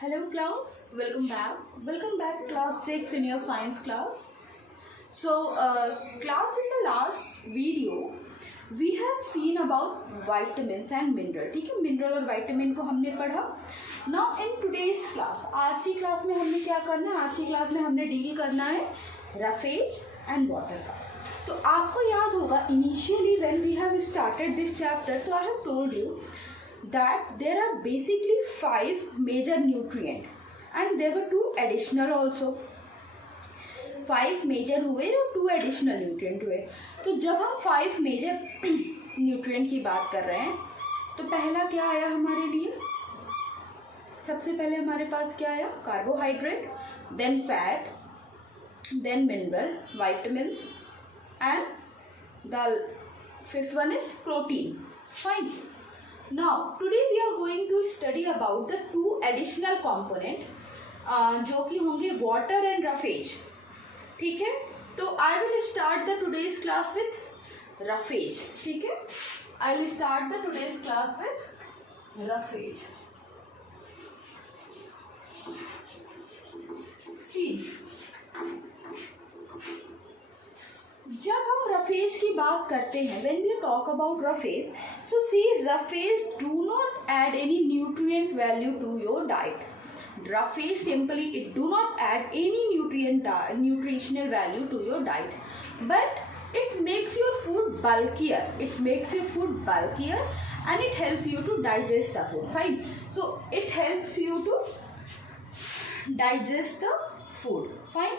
Hello class, welcome back. Welcome back class 6 in your science class. Class, in the last video we have seen about vitamins and mineral. ठीक है, मिनरल और विटामिन को हमने पढ़ा. Now in today's class, आज की क्लास में हमने क्या करना है? आज की क्लास में हमने डील करना है रफेज एंड वाटर का. तो आपको याद होगा initially when we have started this chapter, तो I have told you that there are basically 5 major nutrient and there were 2 additional also. 5 major हुए और 2 additional nutrient हुए. तो जब हम 5 major nutrient की बात कर रहे हैं तो पहला क्या आया हमारे लिए? सबसे पहले हमारे पास क्या आया? Carbohydrate, then fat, then mineral, vitamins and the 5th one is protein. Fine. Now today we are going to study about the 2 additional component जो कि होंगे water and roughage. ठीक है, तो I will start the today's class with roughage. ठीक है, I will start the today's class with roughage. See, जब हम रफेज की बात करते हैं, when we talk about roughage, so see, roughage do not add any nutrient value to your diet. Roughage simply it do not add any nutritional value to your diet, but it makes your food bulkier. It makes your food bulkier and it helps you to digest the food. Fine. So it helps you to digest the food. Fine.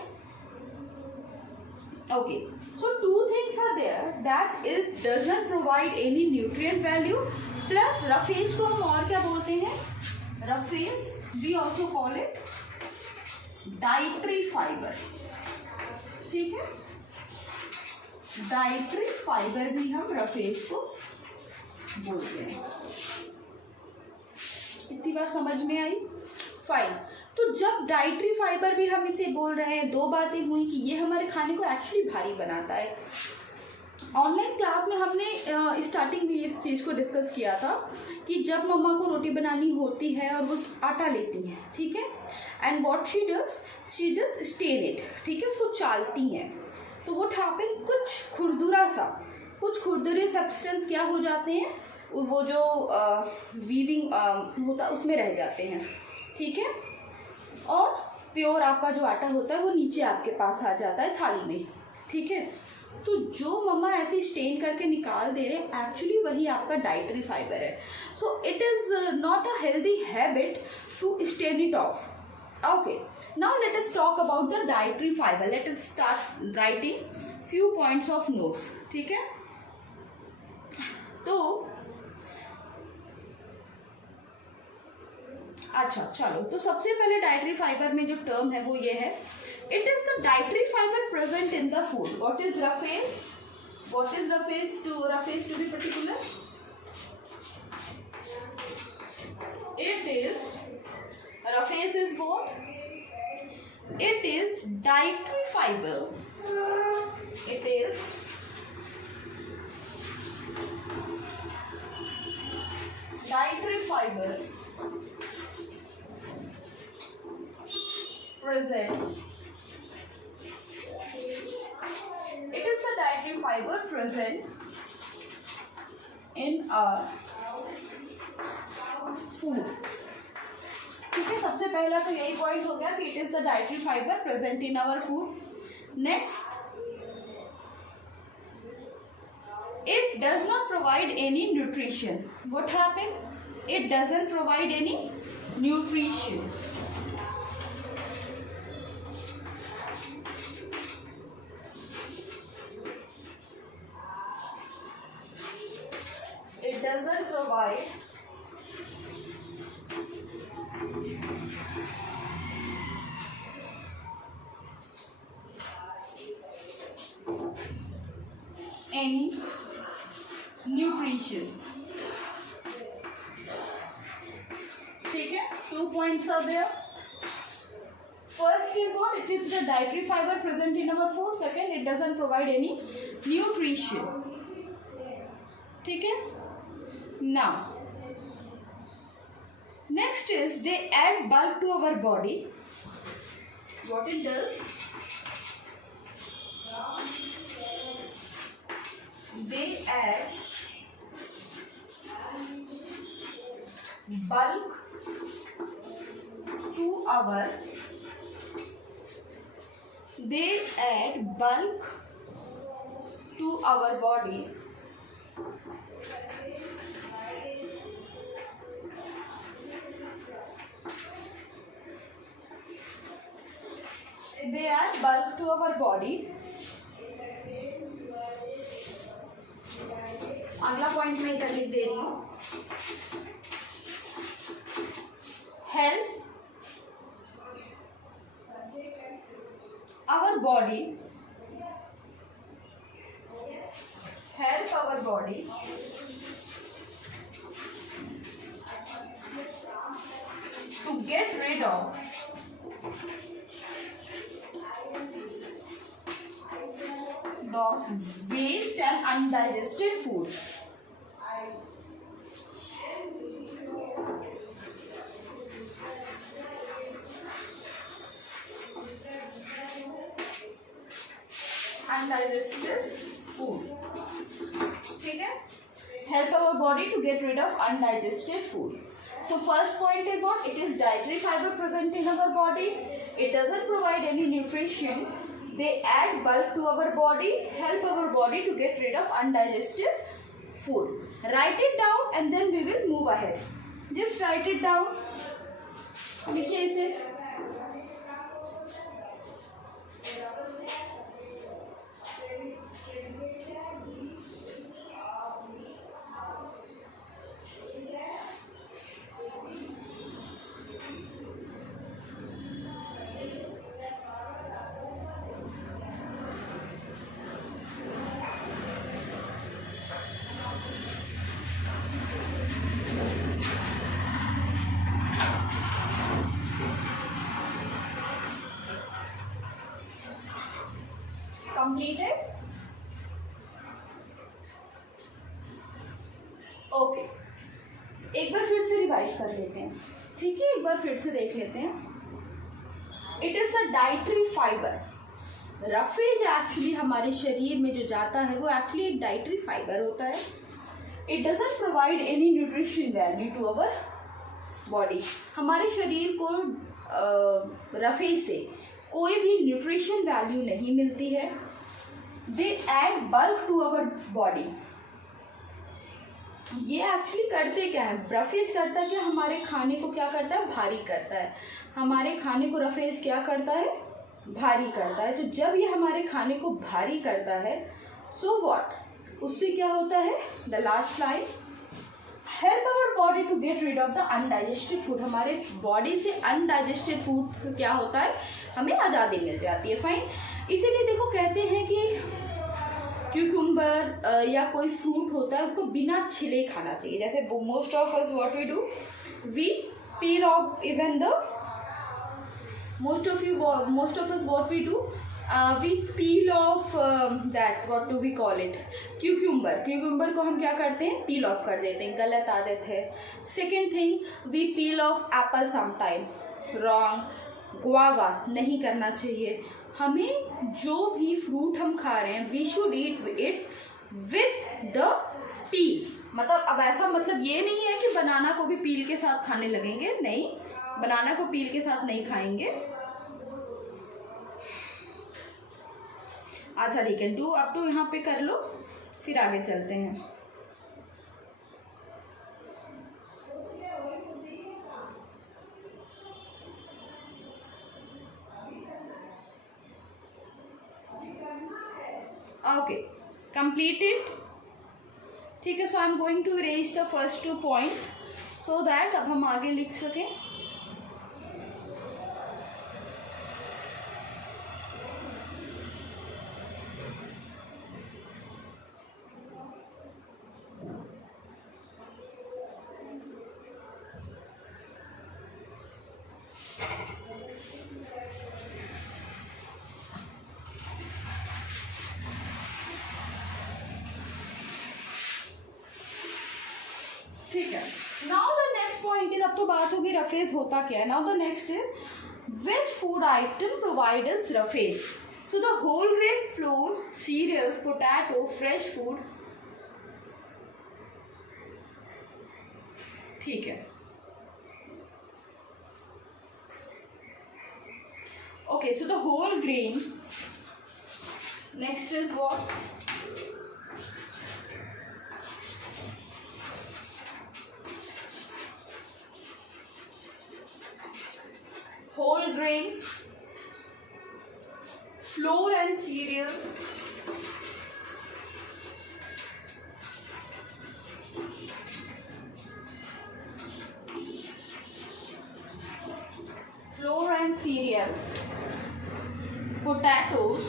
Okay. So 2 things are there, that is doesn't provide any nutrient value, plus roughage को हम और क्या बोलते हैं? Roughage we also call it dietary fiber. ठीक है, dietary fiber भी हम roughage को बोलते हैं. इतनी बात समझ में आई? फाइन. तो जब डाइटरी फाइबर भी हम इसे बोल रहे हैं, 2 बातें हुई कि ये हमारे खाने को एक्चुअली भारी बनाता है. ऑनलाइन क्लास में हमने स्टार्टिंग में इस चीज़ को डिस्कस किया था कि जब मम्मा को रोटी बनानी होती है और वो आटा लेती हैं, ठीक है, and what she does, she just stain it, ठीक है, उसको चालती हैं, तो वो हैपन कुछ खुरदुरे सब्सटेंस क्या हो जाते हैं, वो जो वीविंग होता है उसमें रह जाते हैं. ठीक है, और प्योर आपका जो आटा होता है वो नीचे आपके पास आ जाता है थाली में. ठीक है, तो जो मम्मा ऐसे स्टेन करके निकाल दे रहे हैं एक्चुअली वही आपका डाइटरी फाइबर है. So it is not a healthy habit to stain it off. Okay, now let us talk about the dietary fibre. Let us start writing few points of notes. ठीक है, तो अच्छा चलो, तो सबसे पहले डाइटरी फाइबर में जो टर्म है वो ये है, it is the dietary fibre present in the food. What is roughage? What is roughage to be particular? It is roughage is what? It is dietary fibre. It is dietary fibre present. It is the dietary fiber present in our food. ठीक है, सबसे पहला तो यही पॉइंट हो गया कि it is the dietary fibre present in our food. Next, it does not provide any nutrition. What happened? It doesn't provide any nutrition. It doesn't provide any nutrition. ठीक है, 2 points are there. First is what? It is the dietary fiber present in our food. Second, it doesn't provide any nutrition. ठीक है. Now, next next is they add bulk to our body. What it does, they add bulk to our, they add bulk to our body they add bulk to our body. अगला पॉइंट मैं इधर लिख दे रही हूँ, help our body, help our body to get rid of waste and undigested food. Undigested food. ठीक है? Help our body to get rid of undigested food. So first point is what? It is dietary fiber present in our body. It doesn't provide any nutrition. They add bulk to our body, help our body to get rid of undigested food. Write it down and then we will move ahead. Just write it down. लिखिए इसे. Completed? Okay, एक बार फिर से रिवाइज कर लेते हैं. ठीक है, एक बार फिर से देख लेते हैं. It is a dietary fibre. Roughage actually हमारे शरीर में जो जाता है वो एक्चुअली एक डाइटरी फाइबर होता है. It doesn't provide any nutrition value to our body. हमारे शरीर को रफेज से कोई भी न्यूट्रिशन वैल्यू नहीं मिलती है. They add bulk to our body. ये एक्चुअली करते क्या है? रफेज करता है क्या? हमारे खाने को क्या करता है? भारी करता है. हमारे खाने को रफेज क्या करता है? भारी करता है. तो जब ये हमारे खाने को भारी करता है, सो व्हाट, उससे क्या होता है? The last line, help our body to get rid of the undigested food. हमारे बॉडी से अनडाइजेस्टेड फूड क्या होता है? हमें आज़ादी मिल जाती है. फाइन. इसीलिए देखो कहते हैं कि क्यूकम्बर या कोई फ्रूट होता है उसको बिना छिले खाना चाहिए. जैसे most of us what we do, we peel off even the most of us what we do, we peel off that, what do we call it, cucumber को हम क्या करते हैं? peel off कर देते हैं. गलत आदत है. second thing, we peel off apple sometime, wrong. guava नहीं करना चाहिए. हमें जो भी फ्रूट हम खा रहे हैं, we should eat it with the peel. मतलब अब ऐसा मतलब ये नहीं है कि बनाना को भी पील के साथ खाने लगेंगे. नहीं, बनाना को पील के साथ नहीं खाएंगे. अच्छा ठीक है, डू अप टू यहाँ पे कर लो, फिर आगे चलते हैं. Okay, completed. ठीक है. So I am going to erase the first 2 point so that अब हम आगे लिख सकें. ठीक है. Now the next point is सब तो बात होगी रफेज होता क्या है. Now the next is which food item provides roughage. So the whole grain flour, cereals, potato, fresh food. ठीक है. Okay, so the whole grain. Next is what? Whole grain, flour and cereals, flour and cereals, potatoes,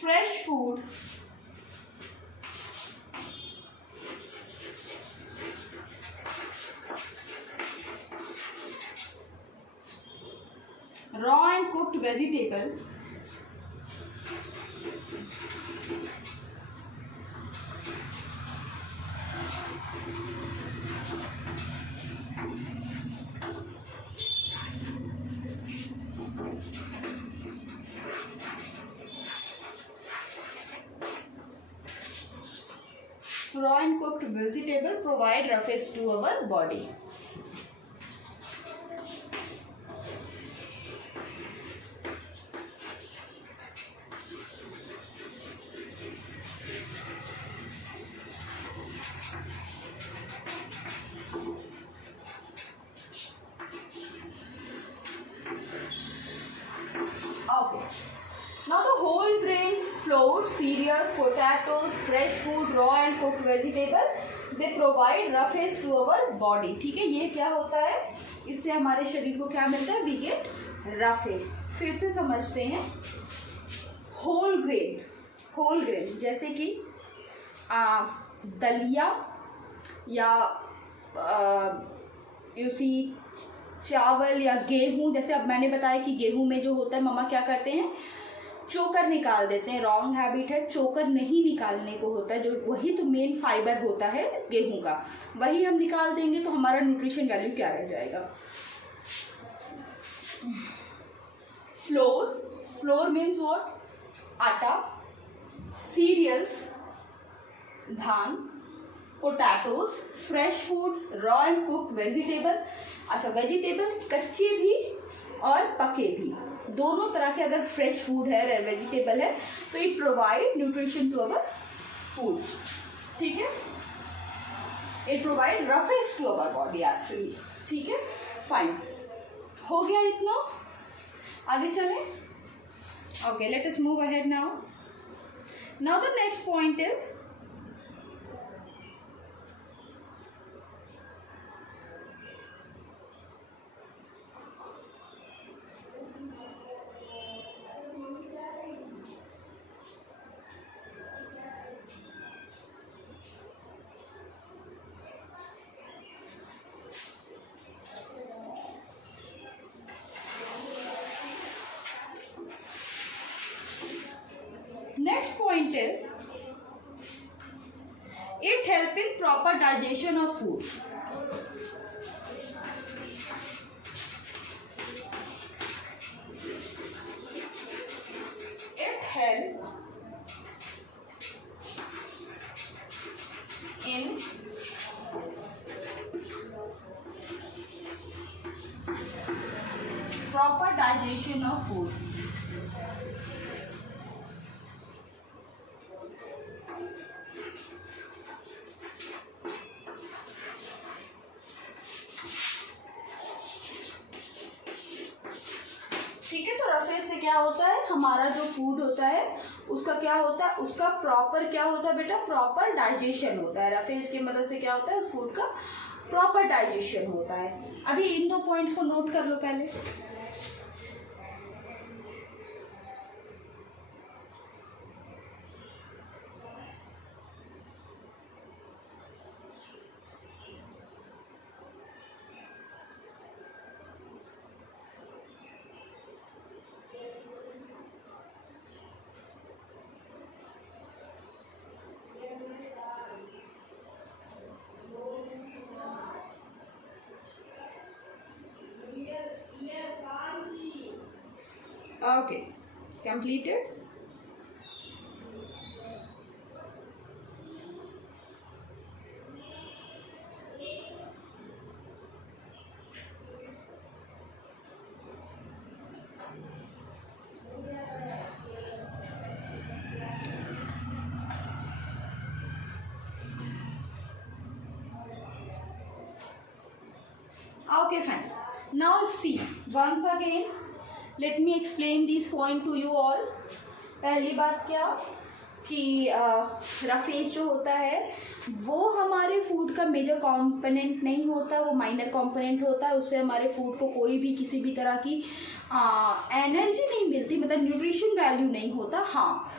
fresh food, raw and cooked vegetable, raw and cooked vegetable provide roughage to our body. Okay. Now the whole grain, flour, cereals, potatoes, fresh food, raw and cooked vegetable, they provide roughage to our body. ठीक है, ये क्या होता है, इससे हमारे शरीर को क्या मिलता है, we get roughage. फिर से समझते हैं. होल ग्रेन जैसे कि दलिया या यूसी चावल या गेहूं. जैसे अब मैंने बताया कि गेहूं में जो होता है मम्मा क्या करते हैं, चोकर निकाल देते हैं. रॉन्ग हैबिट है, चोकर नहीं निकालने को होता है. जो वही तो मेन फाइबर होता है गेहूं का, वही हम निकाल देंगे तो हमारा न्यूट्रिशन वैल्यू क्या रह जाएगा. फ्लोर मीन्स व्हाट, आटा. सीरियल्स, धान. Potatoes, fresh food, raw and cooked vegetable. अच्छा, वेजिटेबल कच्चे भी और पके भी, दोनों तरह के अगर फ्रेश फूड है, वेजिटेबल है, तो it provide nutrition to our food. ठीक है, it provide roughage to our body actually. ठीक है, फाइन. हो गया इतना, आगे चलें. Okay, let us move ahead now. Now the next point is next point is it help in proper digestion of food. It help in proper digestion of food. ठीक है, तो रफेज से क्या होता है, हमारा जो फूड होता है उसका क्या होता है, उसका प्रॉपर क्या होता है बेटा, प्रॉपर डाइजेशन होता है. रफेज की मदद से क्या होता है, उस फूड का प्रॉपर डाइजेशन होता है. अभी इन दो पॉइंट्स को नोट कर लो पहले. Okay, completed. Okay, fine. Now see, once again, let me explain this point to you all. पहली बात क्या कि रफेज जो होता है वो हमारे फूड का मेजर कंपोनेंट नहीं होता, वो माइनर कंपोनेंट होता है. उससे हमारे फूड को कोई भी किसी भी तरह की एनर्जी नहीं मिलती, मतलब न्यूट्रिशन वैल्यू नहीं होता. हाँ,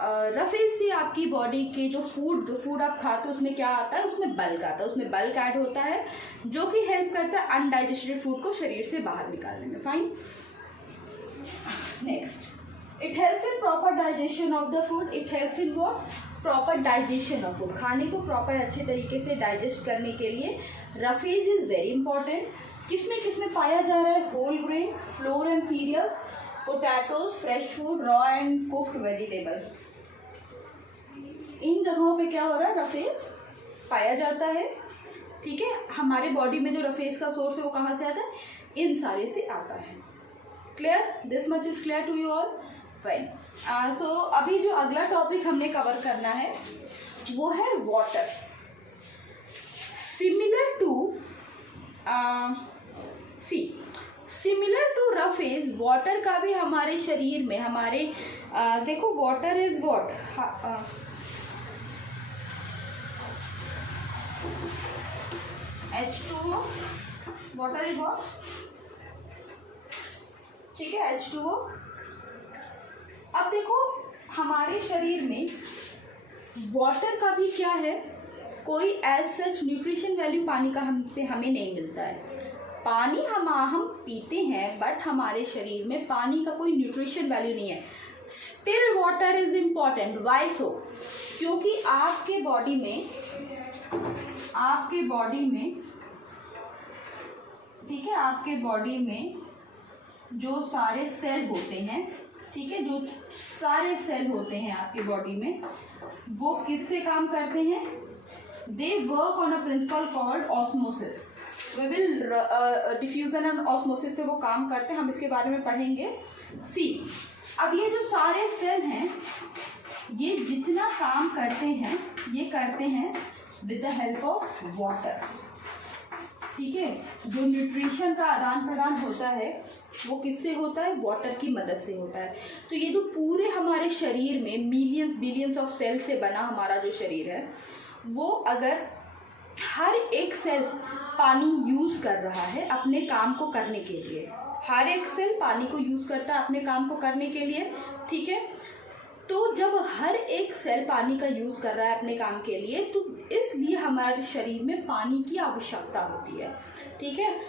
रफेज से आपकी बॉडी के जो फूड आप खाते हो उसमें क्या आता है, उसमें बल्क आता है, उसमें बल्क ऐड होता है जो कि हेल्प करता है अनडाइजेस्टेड फूड को शरीर से बाहर निकालने में. Fine. Next, it helps in proper digestion of the food. It helps in what? Proper digestion of food. खाने को प्रॉपर अच्छे तरीके से डाइजेस्ट करने के लिए रफेज इज वेरी इंपॉर्टेंट. किसमें पाया जा रहा है? Whole grain, flour and cereals, potatoes, fresh food, raw and cooked vegetable. इन जगहों पे क्या हो रहा है? रफेज पाया जाता है. ठीक है, हमारे बॉडी में जो रफेज का सोर्स है वो कहाँ से आता है? इन सारे से आता है. Clear? This much is clear to you all? Fine. So अभी जो अगला टॉपिक हमने कवर करना है वो है water. Similar to roughage, water का भी हमारे शरीर में हमारे देखो, water is what? H2O. Water is what? ठीक है, H2O. अब देखो, हमारे शरीर में वाटर का भी क्या है, कोई एज सच न्यूट्रिशन वैल्यू पानी का हमें नहीं मिलता है. पानी हम पीते हैं, बट हमारे शरीर में पानी का कोई न्यूट्रिशन वैल्यू नहीं है. Still water is important. Why so? क्योंकि आपके बॉडी में ठीक है, आपके बॉडी में जो सारे सेल होते हैं, ठीक है, जो सारे सेल होते हैं आपके बॉडी में, वो किससे काम करते हैं? They work on a principle called osmosis. We will diffusion and osmosis पे वो काम करते हैं, हम इसके बारे में पढ़ेंगे. सी, अब ये जो सारे सेल हैं, ये जितना काम करते हैं, ये करते हैं with the help of water. ठीक है, जो न्यूट्रिशन का आदान प्रदान होता है वो किससे होता है? वाटर की मदद से होता है. तो ये जो पूरे हमारे शरीर में मिलियंस बिलियंस ऑफ सेल से बना हमारा जो शरीर है, वो अगर हर एक सेल पानी यूज़ कर रहा है अपने काम को करने के लिए, हर एक सेल पानी को यूज़ करता है अपने काम को करने के लिए. ठीक है, तो जब हर एक सेल पानी का यूज़ कर रहा है अपने काम के लिए, तो इसलिए हमारे शरीर में पानी की आवश्यकता होती है. ठीक है,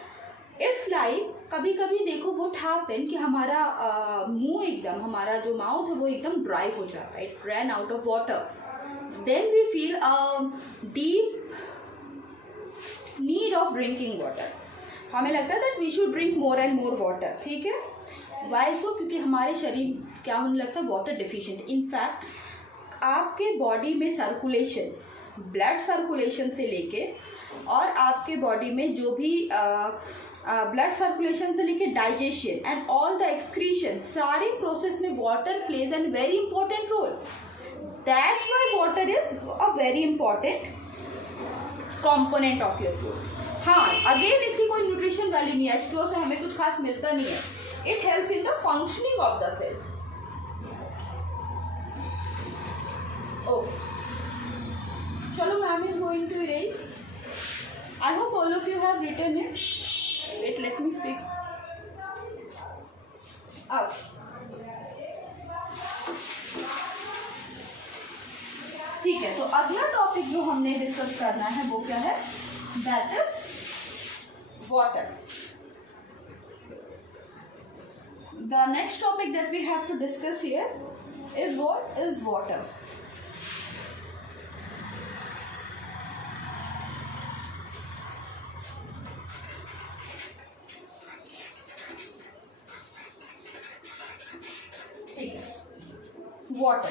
इट्स लाइक कभी कभी देखो व्हाट हैपन कि हमारा मुंह एकदम, हमारा जो माउथ है वो एकदम ड्राई हो जाता है. It run out of water. Then we feel deep need of drinking water. हमें लगता है that we should drink more and more water. ठीक है, वाई सो? क्योंकि हमारे शरीर क्या होने लगता है? Water deficient. इनफैक्ट आपके बॉडी में सर्कुलेशन, ब्लड सर्कुलेशन से लेके और आपके बॉडी में जो भी ब्लड सर्कुलेशन से लेके digestion and all the excretion, सारे प्रोसेस में water plays an very important role. That's why water is a very important component of your food. हाँ, अगेन इसकी कोई न्यूट्रिशन वैल्यू नहीं है. H2O से हमें कुछ खास मिलता नहीं है. It helps in the functioning of the cell. Okay, चलो, ma'am is going to erase. I hope all of you have written it. Wait, let me fix. अब ठीक है, तो अगला टॉपिक जो हमने डिस्कस करना है वो क्या है? That is water. The next topic that we have to discuss here is what is water. water.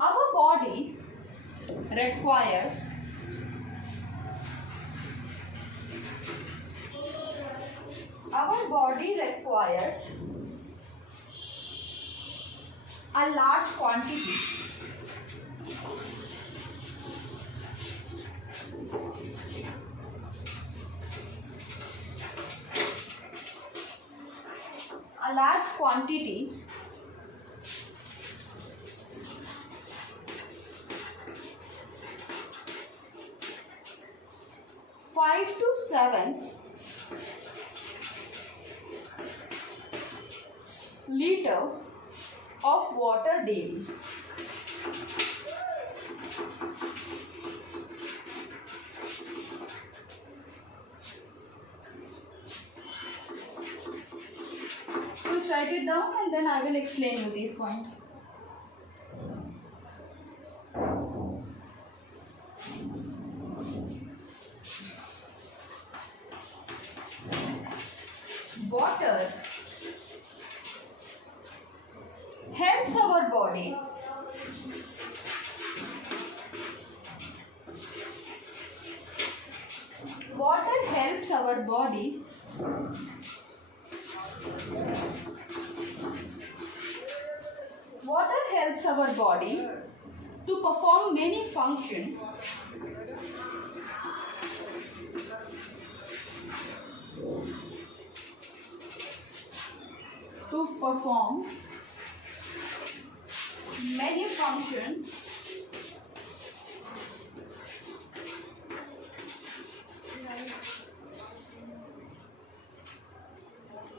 Our body requires a large quantity five to seven liter of water daily. Please write it down and then I will explain you these points. Water helps our body to perform many functions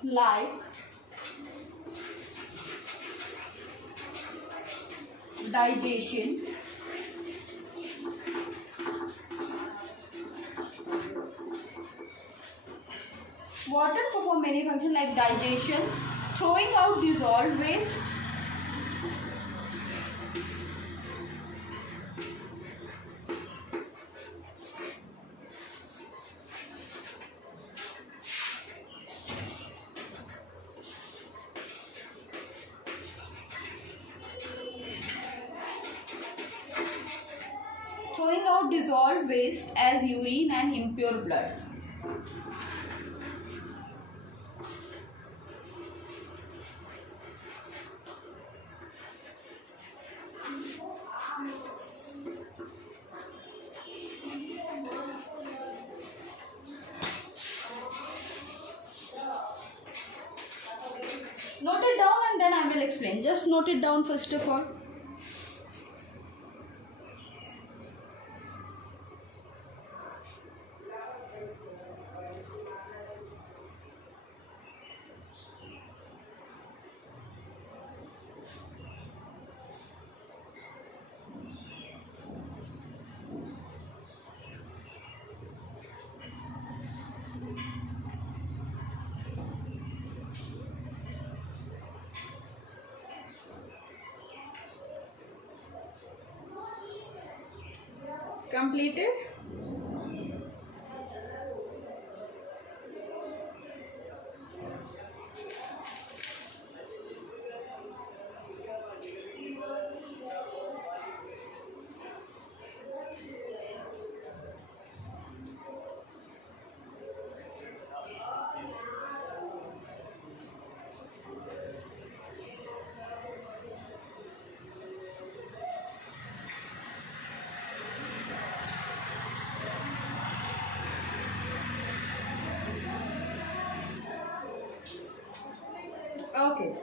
like digestion, throwing out dissolved waste, as urine and impure blood. Note it down and then I will explain. Just note it down first of all. Completed? Okay.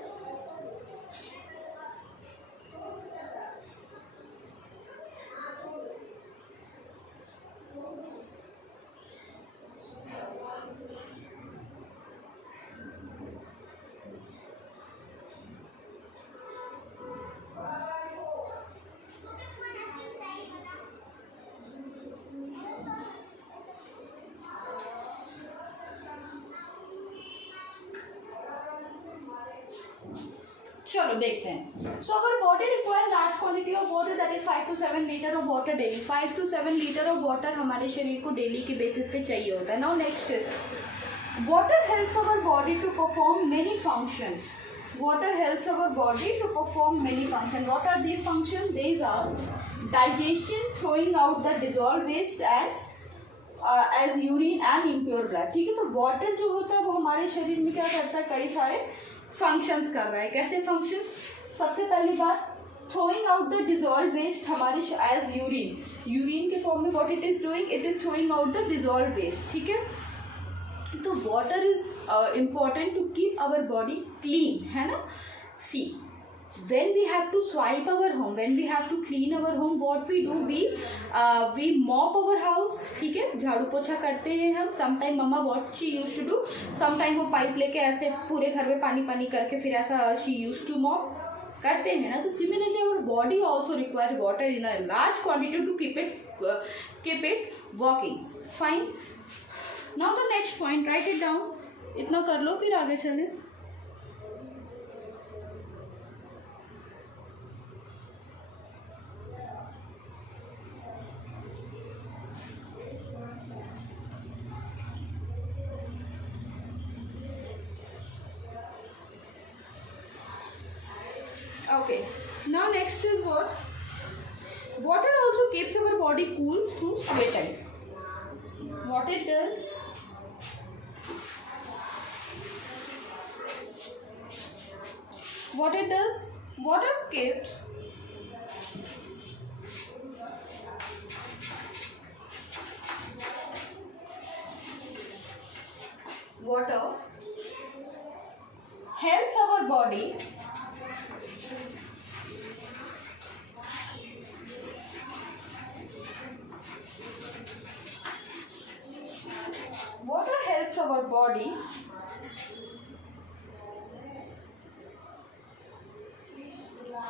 चलो देखते हैं. So our body require large quantity of water, that is 5 to 7 litre of water daily. 5 to 7 litre of water हमारे शरीर को डेली के बेसिस पे चाहिए होता है. Now next is water helps our body to perform many functions. Water helps our body to perform many functions. What are these functions? These are digestion, throwing out the dissolved waste and as urine and impure blood. ठीक है, तो वाटर जो होता है वो हमारे शरीर में क्या करता है, कई सारे फंक्शंस कर रहा है. कैसे फंक्शंस? सबसे पहली बात, throwing out the dissolved waste हमारे as यूरिन के फॉर्म में what it is doing, it is throwing out the dissolved waste. ठीक है, तो water is important to keep our body clean, है ना. सी when we have to swipe our home, when we have to clean our home, what we do, we mop our house. ठीक है, झाड़ू पोछा करते हैं हम. sometime mama what she used to do, sometime वो पाइप लेके ऐसे पूरे घर में पानी पानी करके फिर ऐसा she used to mop करते हैं ना. तो similarly our body also require water in a large quantity to keep it working. Fine. Now the next point, write it down. इतना कर लो फिर आगे चले. Okay. Now next is what? Water also keeps our body cool through sweating. What it does? What it does? Water keeps water helps our body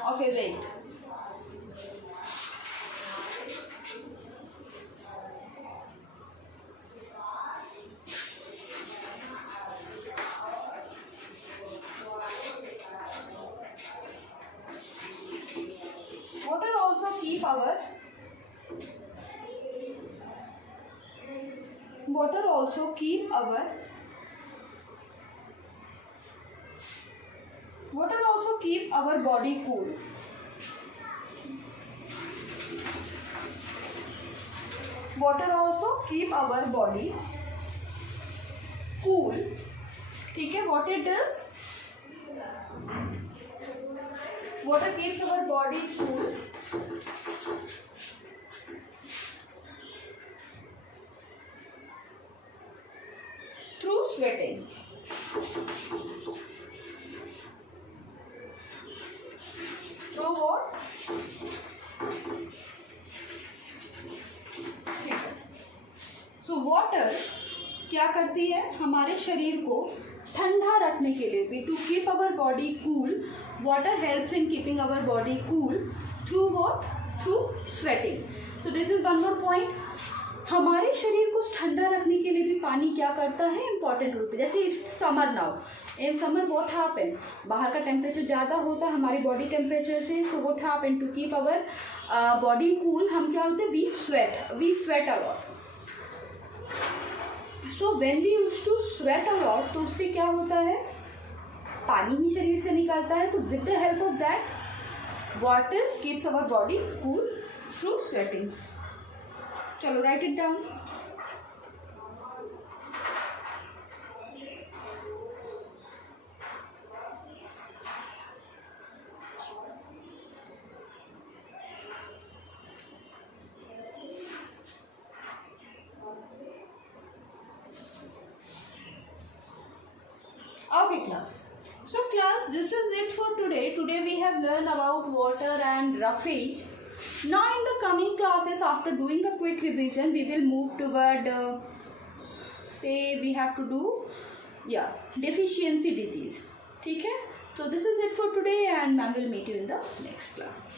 Okay, wait. Water also keep our body cool. Water also keep our body cool. ठीक है, what it does? Water keeps our body cool through sweating. Through what? So water क्या करती है, हमारे शरीर को ठंडा रखने के लिए भी, to keep our body cool. Water helps in keeping our body cool through what? Through sweating. So this is one more point. हमारे शरीर को ठंडा रखने के लिए भी पानी क्या करता है, इंपॉर्टेंट रूप. जैसे summer now, in summer what happen, बाहर का टेम्परेचर ज़्यादा होता है हमारी बॉडी टेम्परेचर से. So what happen, to keep our body cool, हम क्या होते हैं, we sweat a lot. So when we use to sweat a lot, तो उससे क्या होता है, पानी ही शरीर से निकलता है. तो with the help of that water keeps our body cool through sweating. चलो write it down. Okay class. So class, this is it for today. Today we have learned about water and roughage. Now in the coming classes, after doing a quick revision, we will move toward say we have to do deficiency disease. ठीक है, so this is it for today and I will meet you in the next class.